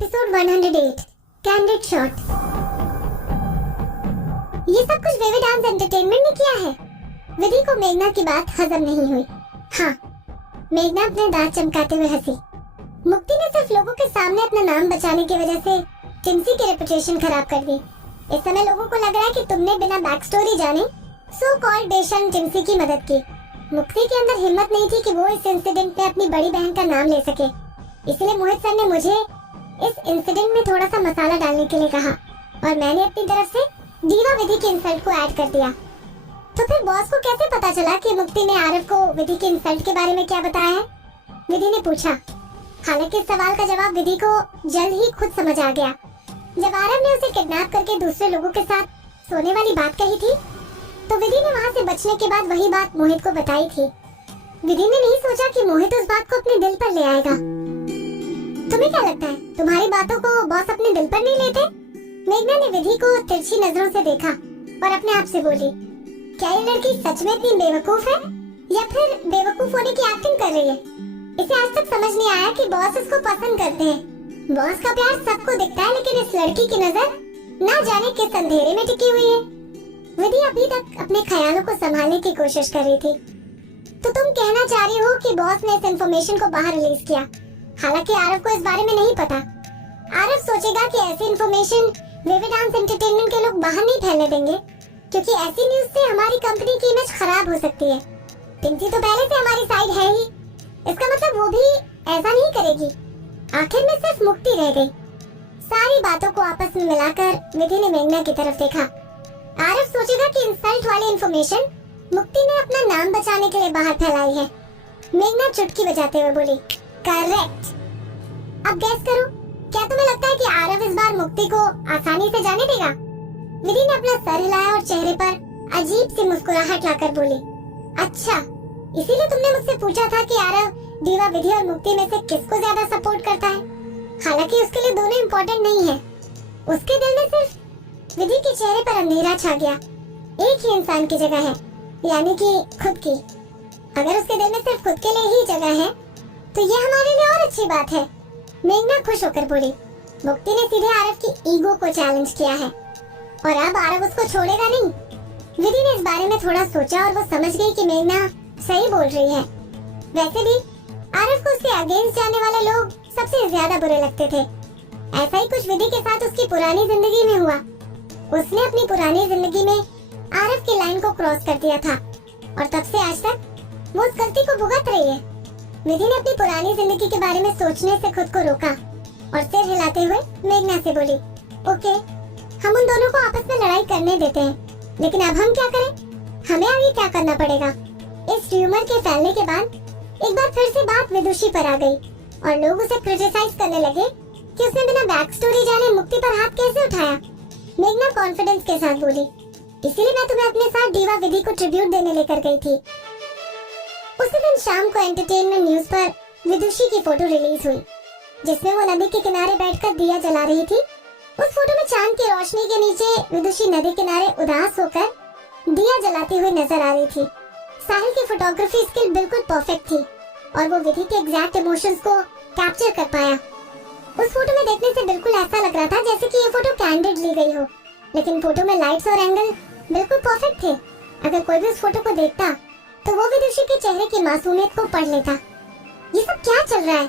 Episode 108 candid shot. ये सब कुछ विविड डांस एंटरटेनमेंट ने किया है। विधि को मेघना की बात हजम नहीं हुई। हाँ, मेघना अपने दांत चमकाते हुए हंसी। मुक्ति ने सिर्फ लोगों के सामने अपना नाम बचाने की वजह से टिम्सी की रेपुटेशन खराब कर दी। इस समय लोगों को लग रहा है कि तुमने बिना बैक स्टोरी जाने सो कॉल्ड बेशर्म टिम्सी की मदद की। मुक्ति के अंदर हिम्मत नहीं थी कि वो इस इंसिडेंट में अपनी बड़ी बहन का नाम ले सके, इसलिए मोहित सर ने मुझे इस इंसिडेंट में थोड़ा सा मसाला डालने के लिए कहा और मैंने अपनी तरफ से दीवा विधि के इंसल्ट को ऐड कर दिया। तो फिर बॉस को कैसे पता चला कि मुक्ति ने आरव को विधि के इंसल्ट के बारे में क्या बताया है? विधि ने पूछा। हालांकि इस सवाल का जवाब विधि को जल्द ही खुद समझ आ गया। जब आरव ने उसे किडनैप करके दूसरे लोगों के साथ सोने वाली बात कही थी, तो विधि ने वहाँ से बचने के बाद वही बात मोहित को बताई थी। विधि ने नहीं सोचा कि मोहित उस बात को अपने दिल पर ले आएगा। तुम्हें क्या लगता है, तुम्हारी बातों को बॉस अपने दिल पर नहीं लेते? मेघना ने विधि को तिरछी नजरों से देखा और अपने आप से बोली, क्या ये लड़की सच में इतनी बेवकूफ है या फिर बेवकूफ होने की एक्टिंग कर रही है? इसे आज तक समझ नहीं आया कि बॉस उसको पसंद करते हैं। बॉस का प्यार सबको दिखता है, लेकिन इस लड़की की नजर ना जाने किस अंधेरे में टिकी हुई है। विधि अभी तक अपने ख्यालों को संभालने की कोशिश कर रही थी। तो तुम कहना चाह रही हो कि बॉस ने इस इंफॉर्मेशन को बाहर रिलीज किया, हालांकि आरव को इस बारे में नहीं पता। आरव सोचेगा कि ऐसी इंफॉर्मेशन विविड डांस एंटरटेनमेंट के लोग बाहर नहीं फैलने देंगे, क्योंकि ऐसी न्यूज से हमारी कंपनी की इमेज खराब हो सकती है। टिम्सी तो पहले से हमारी साइड है ही, इसका मतलब वो भी ऐसा नहीं करेगी। आखिर में सिर्फ मुक्ति रह गई। सारी बातों को आपस में मिलाकर विधि ने मेघना की तरफ देखा। आरव सोचेगा कि इंसल्ट वाली इंफॉर्मेशन मुक्ति ने अपना नाम बचाने के लिए बाहर फैलाई है। मेघना चुटकी बजाते हुए बोली, करेक्ट। अब गैस करो, क्या तुम्हें लगता है कि आरव इस बार मुक्ति को आसानी से जाने देगा? विधि ने अपना सर हिलाया और चेहरे पर अजीब सी मुस्कुराहट लाकर बोली, अच्छा, इसीलिए तुमने मुझसे पूछा था कि आरव दीवा विधि और मुक्ति में से किसको ज्यादा सपोर्ट करता है? हालांकि उसके लिए दोनों इम्पोर्टेंट नहीं है। उसके दिल में सिर्फ विधि के चेहरे पर अंधेरा छा गया। एक ही इंसान की जगह है, यानी कि खुद की। अगर उसके दिल में सिर्फ खुद के लिए ही जगह है, तो ये हमारे लिए और अच्छी बात है। मेघना खुश होकर बोली। मुक्ति ने सीधे आरव की ईगो को चैलेंज किया है और अब आरव उसको छोड़ेगा नहीं। विधि ने इस बारे में थोड़ा सोचा और वो समझ गई कि मेघना सही बोल रही है। वैसे भी आरव को उसके अगेंस्ट जाने वाले लोग सबसे ज्यादा बुरे लगते थे। ऐसा ही कुछ विधि के साथ उसकी पुरानी जिंदगी में हुआ। उसने अपनी पुरानी जिंदगी में आरव की लाइन को क्रॉस कर दिया था और तब से आज तक वो उस गलती को भुगत रही है। विधि ने अपनी पुरानी जिंदगी के बारे में सोचने से खुद को रोका और सिर हिलाते हुए मेघना से बोली, ओके, हम उन दोनों को आपस में लड़ाई करने देते हैं, लेकिन अब हम क्या करें? हमें आगे क्या करना पड़ेगा? इस र्यूमर के फैलने के बाद एक बार फिर से बात विदुषी पर आ गई और लोग उसे क्रिटिसाइज करने लगे कि उसने बिना बैक स्टोरी जाने मुक्ति पर हाथ कैसे उठाया। मेघना कॉन्फिडेंस के साथ बोली, इसीलिए मैं तुम्हें अपने साथ दीवा विधि को ट्रिब्यूट देने लेकर गई थी। उसी दिन शाम को एंटरटेनमेंट न्यूज पर विदुषी की फोटो रिलीज हुई, जिसमें वो नदी के किनारे बैठकर दिया जला रही थी। उस फोटो में चांद की रोशनी के नीचे विदुषी नदी किनारे उदास होकर दिया जलाती हुई नजर आ रही थी। साहिल की फोटोग्राफी स्किल बिल्कुल परफेक्ट थी और वो विधि के एग्जैक्ट इमोशंस को कैप्चर कर पाया। उस फोटो में देखने से बिल्कुल ऐसा लग रहा था जैसे कि ये फोटो कैंडिड ली गई हो, लेकिन फोटो में लाइट्स और एंगल बिल्कुल परफेक्ट थे। अगर कोई भी उस फोटो को देखता तो वो विदुषी के चेहरे की मासूमियत को पढ़ लेता। ये सब क्या चल रहा है?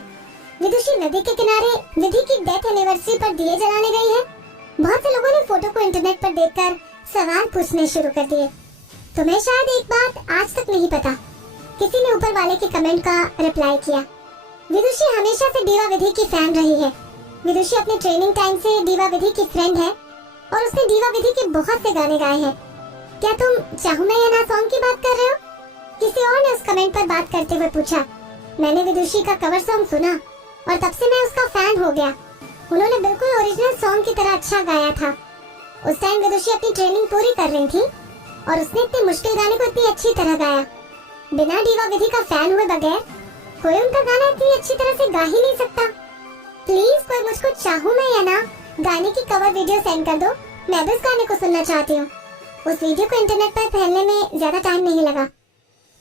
विदुषी नदी के किनारे विधि की डेथ एनिवर्सरी पर दिए जलाने गई है। बहुत से लोगों ने फोटो को इंटरनेट पर देखकर सवाल पूछने शुरू कर दिए। तुम्हें शायद एक बात आज तक नहीं पता, किसी ने ऊपर वाले के कमेंट का रिप्लाई किया। विदुषी हमेशा से दीवा विधि की फैन रही है। विदुषी अपने ट्रेनिंग टाइम से दीवा विधि की फ्रेंड है और उसने दीवा विधि के बहुत से गाने गाए हैं। क्या तुम चाहूं मैं या ना सॉन्ग की बात कर रहे हो? किसी और ने उस कमेंट पर बात करते हुए पूछा। मैंने विदुषी का कवर सॉन्ग सुना और तब से मैं उसका फैन हो गया। उन्होंने बिल्कुल ओरिजिनल सॉन्ग की तरह अच्छा गाया था। उस टाइम विदुषी अपनी ट्रेनिंग पूरी कर रही थी और उसने इतने मुश्किल गाने को इतनी अच्छी तरह गाया। बिना दीवा विधि का फैन हुए बगैर कोई उनका गाना इतनी अच्छी तरह से गा ही नहीं सकता। प्लीज कोई मुझको चाहूं मैं या ना गाने की कवर वीडियो सेंड कर दो, मैं भी उस गाने को सुनना चाहती हूँ। उस वीडियो को इंटरनेट पर फैलने में ज्यादा टाइम नहीं लगा।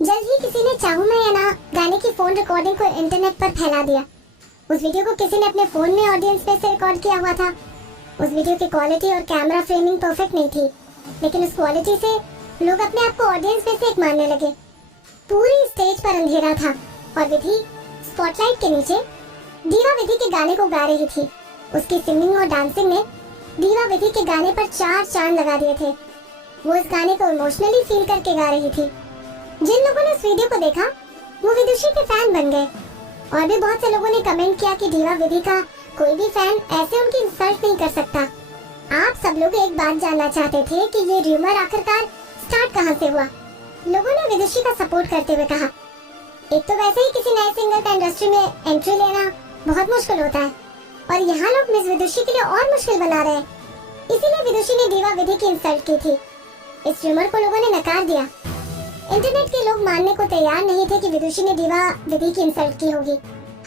जल्द ही किसी ने चाहूं मैं या ना गाने की फोन रिकॉर्डिंग को इंटरनेट पर फैला दिया। उस वीडियो को किसी ने अपने फोन में ऑडियंस पे से रिकॉर्ड किया हुआ था। उस वीडियो की क्वालिटी और कैमरा फ्रेमिंग परफेक्ट नहीं थी, लेकिन उस क्वालिटी से लोग अपने आप को ऑडियंस में से एक मानने लगे। पूरी स्टेज पर अंधेरा था और विधि स्पॉटलाइट के नीचे दीवा विधि के गाने को गा रही थी। उसकी सिंगिंग और डांसिंग ने दीवा विधि के गाने पर 4 चांद लगा दिए थे। वो इस गाने को इमोशनली फील करके गा रही थी। जिन लोगों ने इस वीडियो को देखा वो विदुषी के फैन बन गए और भी बहुत से लोगों ने कमेंट किया कि दीवा विधि का कोई भी फैन ऐसे उनकी इंसल्ट नहीं कर सकता। आप सब लोग एक बात जानना चाहते थे कि ये र्यूमर आखिरकार स्टार्ट कहां से हुआ। लोगों ने विदुषी का सपोर्ट करते हुए कहा, एक तो वैसे ही किसी नए सिंगर का इंडस्ट्री में एंट्री लेना बहुत मुश्किल होता है और यहाँ लोग मिस विदुषी के लिए और मुश्किल बना रहे हैं। इसीलिए विदुषी ने दीवा विधि की इंसल्ट की थी। इस र्यूमर को लोगों ने नकार दिया। इंटरनेट के लोग मानने को तैयार नहीं थे कि विदुषी ने दीवा विधि की इंसल्ट की होगी।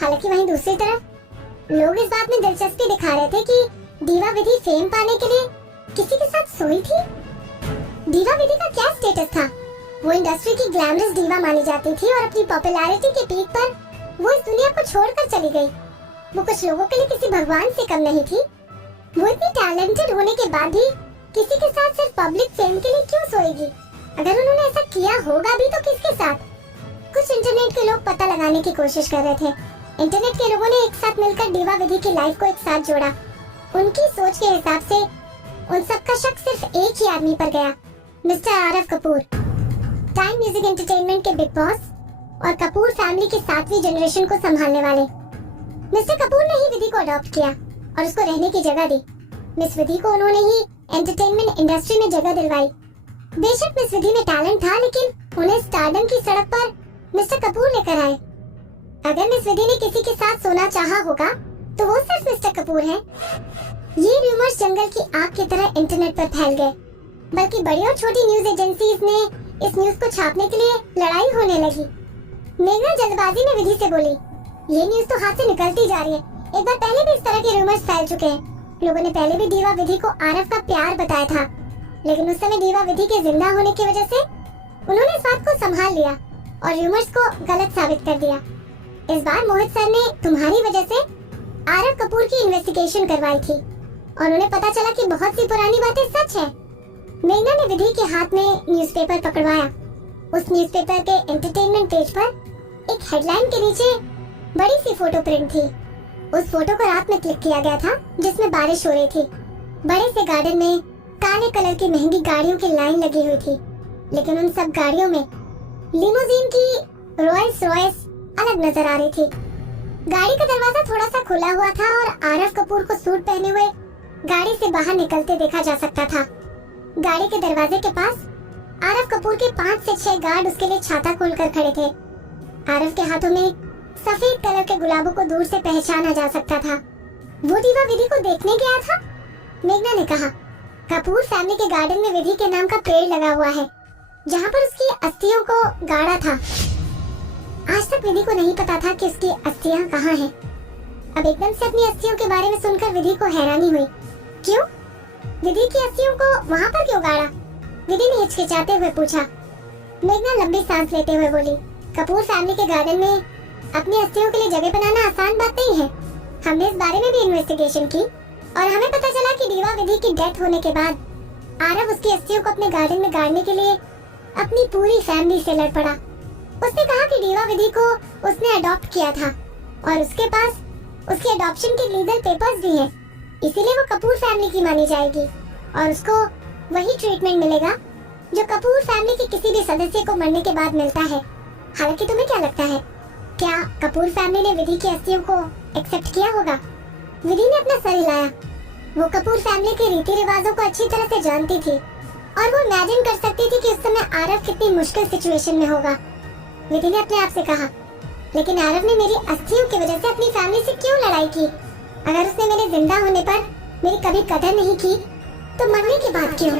हालांकि वहीं दूसरी तरफ लोग इस बात में दिलचस्पी दिखा रहे थे कि दीवा विधि फेम पाने के लिए किसी के साथ सोई थी। दीवा विधि का क्या स्टेटस था? वो इंडस्ट्री की ग्लैमरस दीवा मानी जाती थी और अपनी पॉपुलैरिटी के पीक पर वो इस दुनिया को छोड़कर चली गई। वो कुछ लोगों के लिए किसी भगवान से कम नहीं थी। वो इतनी टैलेंटेड होने के बाद भी किसी के साथ सिर्फ पब्लिक फेम के लिए क्यों सोएगी? अगर उन्होंने ऐसा किया होगा भी तो किसके साथ? कुछ इंटरनेट के लोग पता लगाने की कोशिश कर रहे थे। इंटरनेट के लोगों ने एक साथ मिलकर दीवा विधि की लाइफ को एक साथ जोड़ा। उनकी सोच के हिसाब से उन सबका शक सिर्फ एक ही आदमी पर गया, mister Aarav Kapoor, time music entertainment के बिग बॉस और कपूर फैमिली की 7वीं जनरेशन को संभालने वाले। मिस्टर कपूर ने ही विधि को अडॉप्ट किया और उसको रहने की जगह दी। मिस विधि को उन्होंने ही एंटरटेनमेंट इंडस्ट्री में जगह दिलवाई। बेशक मिस विधि में टैलेंट था, लेकिन उन्हें स्टारडम की सड़क पर मिस्टर कपूर लेकर आए। अगर मिस विधि ने किसी के साथ सोना चाहा होगा तो वो सिर्फ मिस्टर कपूर हैं। ये रूमर्स जंगल की आग की तरह इंटरनेट पर फैल गए, बल्कि बड़ी और छोटी न्यूज एजेंसीज ने इस न्यूज को छापने के लिए लड़ाई होने लगी। मेघना जल्दबाजी में विधि से बोली, ये न्यूज तो हाथ से निकलती जा रही है। एक बार पहले भी इस तरह के रूमर्स फैल चुके हैं। लोगों ने पहले भी दीवा विधि को आरव का प्यार बताया था, लेकिन उस समय दीवा विधि के जिंदा होने की वजह से उन्होंने इस बात को संभाल लिया और रूमर्स को गलत साबित कर दिया। इस बार मोहित सर ने तुम्हारी वजह से आरव कपूर की इन्वेस्टिगेशन करवाई थी और उन्हें पता चला कि बहुत सी पुरानी बातें सच है। मेघना ने विधि के हाथ में न्यूज़पेपर पकड़वाया। उस न्यूज़पेपर के एंटरटेनमेंट पेज पर एक हेडलाइन के नीचे बड़ी सी फोटो प्रिंट थी। उस फोटो को रात में क्लिक किया गया था, जिसमें बारिश हो रही थी। बड़े से गार्डन में काले कलर की महंगी गाड़ियों की लाइन लगी हुई थी, लेकिन उन सब गाड़ियों में लिमोजीन की रॉयल्स रॉयस अलग नजर आ रही थी। गाड़ी का दरवाजा थोड़ा सा खुला हुआ था और आरव कपूर को सूट पहने हुए गाड़ी से बाहर निकलते देखा जा सकता था। गाड़ी के दरवाजे के पास आरव कपूर के 5 से 6 गार्ड उसके लिए छाता खोलकर खड़े थे। आरव के हाथों में सफेद कलर के गुलाबों को दूर से पहचाना जा सकता था। वो दीवा विधि को देखने गया था, मेघना ने कहा। कपूर फैमिली के गार्डन में विधि के नाम का पेड़ लगा हुआ है, जहाँ पर उसकी अस्थियों को गाड़ा था। आज तक विधि को नहीं पता था कि उसकी अस्थियां कहाँ हैं। अब एकदम से अपनी अस्थियों के बारे में सुनकर विधि को हैरानी हुई। क्यों? विधि की अस्थियों को वहाँ पर क्यों गाड़ा? विधि ने हिचकिचाते हुए पूछा। मेघना लंबी सांस लेते हुए बोली, कपूर फैमिली के गार्डन में अपनी अस्थियों के लिए जगह बनाना आसान बात नहीं है। हमने इस बारे में भी इन्वेस्टिगेशन की और हमें पता चला कि दीवा विधि की डेथ होने के बाद आरव उसकी अस्थियों को अपने गार्डन में गाड़ने के लिए अपनी पूरी फैमिली से लड़ पड़ा। उसने कहा कि दीवा विधि को उसने अडॉप्ट किया था और उसके पास उसके अडॉप्शन के लीगल पेपर्स भी हैं। इसीलिए वो कपूर फैमिली की मानी जाएगी और उसको वही ट्रीटमेंट मिलेगा जो कपूर फैमिली के किसी भी सदस्य को मरने के बाद मिलता है। हालांकि तुम्हें क्या लगता है, क्या कपूर फैमिली ने विधि की अस्थियों को एक्सेप्ट किया होगा? विधि ने अपना सर हिलाया। वो कपूर फैमिली के रीति रिवाजों को अच्छी तरह से जानती थी और वो इमेजिन कर सकती थी कि उस समय आरव कितनी मुश्किल सिचुएशन में होगा। विधि ने अपने आप से कहा, लेकिन आरव ने मेरी अस्थियों की वजह से अपनी फैमिली से क्यों लड़ाई की? अगर उसने मेरे जिंदा होने पर मेरी कभी कदर नहीं की तो मरने के बाद क्यों?